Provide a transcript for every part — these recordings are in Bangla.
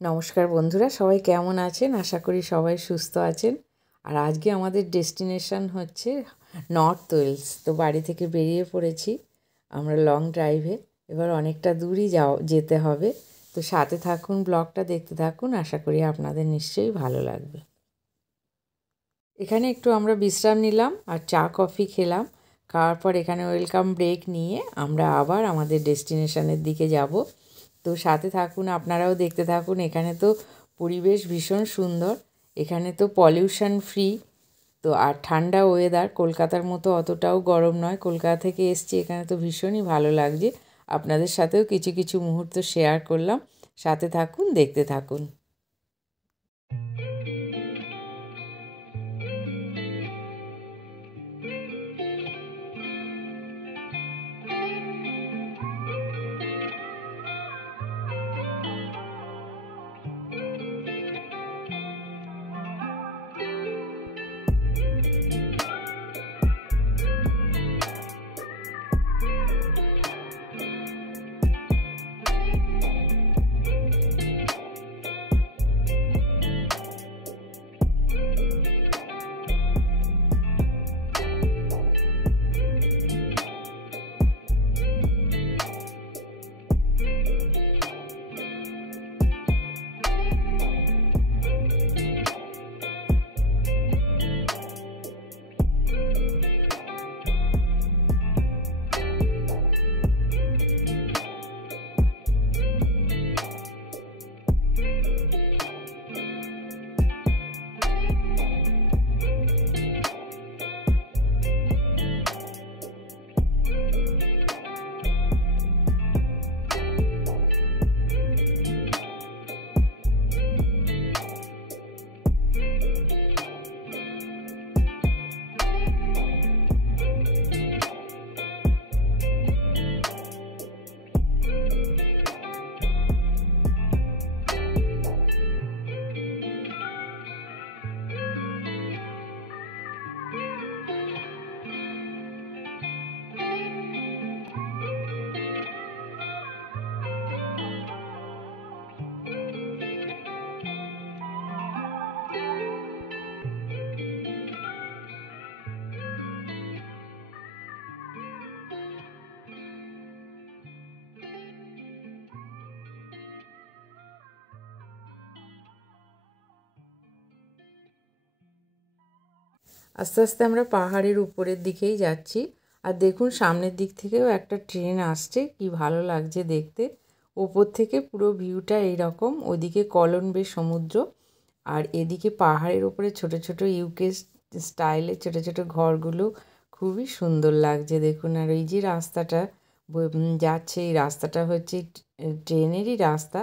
নমস্কার বন্ধুরা, সবাই কেমন আছেন? আশা করি সবাই সুস্থ আছেন। আর আজকে আমাদের ডেস্টিনেশন হচ্ছে নর্থ ওয়েলস। তো বাড়ি থেকে বেরিয়ে পড়েছি আমরা লং ড্রাইভে। এবার অনেকটা দূরই যেতে হবে। তো সাথে থাকুন, ব্লগটা দেখতে থাকুন, আশা করি আপনাদের নিশ্চয়ই ভালো লাগবে। এখানে একটু আমরা বিশ্রাম নিলাম আর চা কফি খেলাম। খাওয়ার পর এখানে ওয়েলকাম ব্রেক নিয়ে আমরা আবার আমাদের ডেস্টিনেশনের দিকে যাব। তো সাথে থাকুন, আপনারাও দেখতে থাকুন। এখানে তো পরিবেশ ভীষণ সুন্দর, এখানে তো পলিউশন ফ্রি। তো আর ঠান্ডা ওয়েদার, কলকাতার মতো অতটাও গরম নয়। কলকাতা থেকে এসছি, এখানে তো ভীষণই ভালো লাগছে। আপনাদের সাথেও কিছু কিছু মুহূর্ত শেয়ার করলাম। সাথে থাকুন, দেখতে থাকুন। আস্তে আস্তে আমরা পাহাড়ের উপরের দিকেই যাচ্ছি। আর দেখুন, সামনের দিক থেকেও একটা ট্রেন আসছে, কি ভালো লাগছে দেখতে। ওপর থেকে পুরো ভিউটা এইরকম, ওদিকে কলন বে সমুদ্র আর এদিকে পাহাড়ের উপরে ছোট ছোট ইউকে স্টাইলে ছোট ছোট ঘরগুলো, খুবই সুন্দর লাগছে দেখুন। আর এই যে রাস্তাটা যাচ্ছে, এই রাস্তাটা হচ্ছে ট্রেনেরই রাস্তা।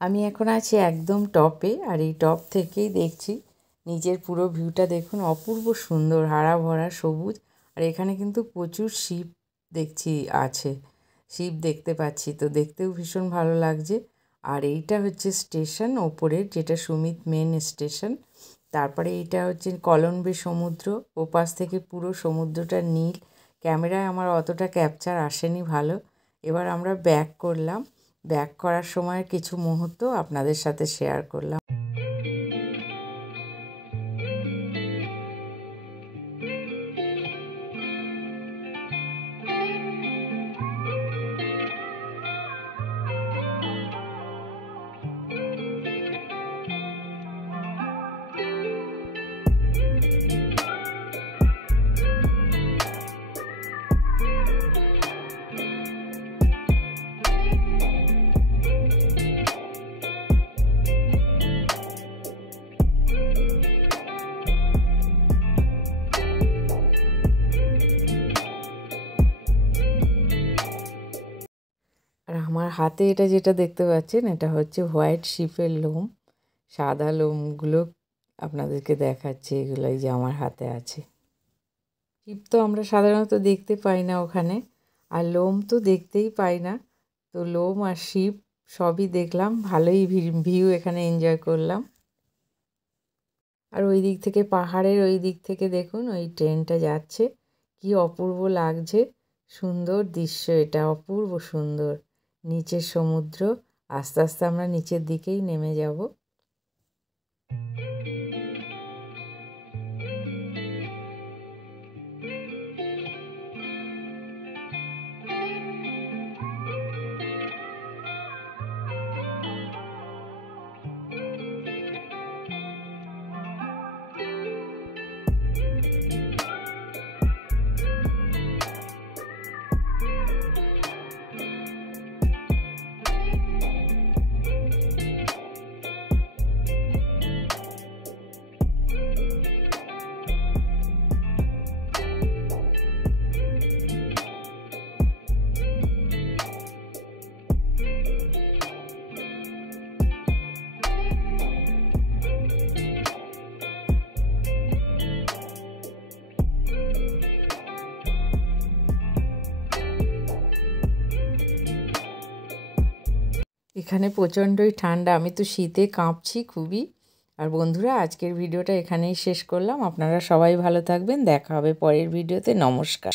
আমি এখন আছি একদম টপে, আর এই টপ থেকেই দেখছি নিচের পুরো ভিউটা। দেখুন অপূর্ব সুন্দর, হারা ভরা সবুজ। আর এখানে কিন্তু প্রচুর শিপ দেখছি আছে, শিপ দেখতে পাচ্ছি, তো দেখতেও ভীষণ ভালো লাগছে। আর এইটা হচ্ছে স্টেশন ওপরের, যেটা সুমিত মেন স্টেশন। তারপরে এইটা হচ্ছে কলম্বে সমুদ্র, ওপাশ থেকে পুরো সমুদ্রটা নীল। ক্যামেরায় আমার অতটা ক্যাপচার আসেনি ভালো। এবার আমরা ব্যাক করলাম, ব্যাক করার সময় কিছু মুহূর্ত আপনাদের সাথে শেয়ার করলাম। আর আমার হাতে এটা যেটা দেখতে পাচ্ছেন, এটা হচ্ছে হোয়াইট শিপের লোম। সাদা লোমগুলো আপনাদেরকে দেখাচ্ছে, এগুলোই যে আমার হাতে আছে। শিপ তো আমরা সাধারণত দেখতে পাই না ওখানে, আর লোম তো দেখতেই পাই না। তো লোম আর শিপ সবই দেখলাম, ভালোই ভিউ এখানে এনজয় করলাম। আর ওই দিক থেকে, পাহাড়ের ওই দিক থেকে দেখুন ওই ট্রেনটা যাচ্ছে, কি অপূর্ব লাগছে। সুন্দর দৃশ্য, এটা অপূর্ব সুন্দর। নিচের সমুদ্র, আস্তে আস্তে আমরা নিচের দিকেই নেমে যাব। এখানে প্রচণ্ডই ঠান্ডা, আমি তো শীতে কাঁপছি খুবই। আর বন্ধুরা, আজকের ভিডিওটা এখানেই শেষ করলাম। আপনারা সবাই ভালো থাকবেন, দেখা হবে পরের ভিডিওতে। নমস্কার।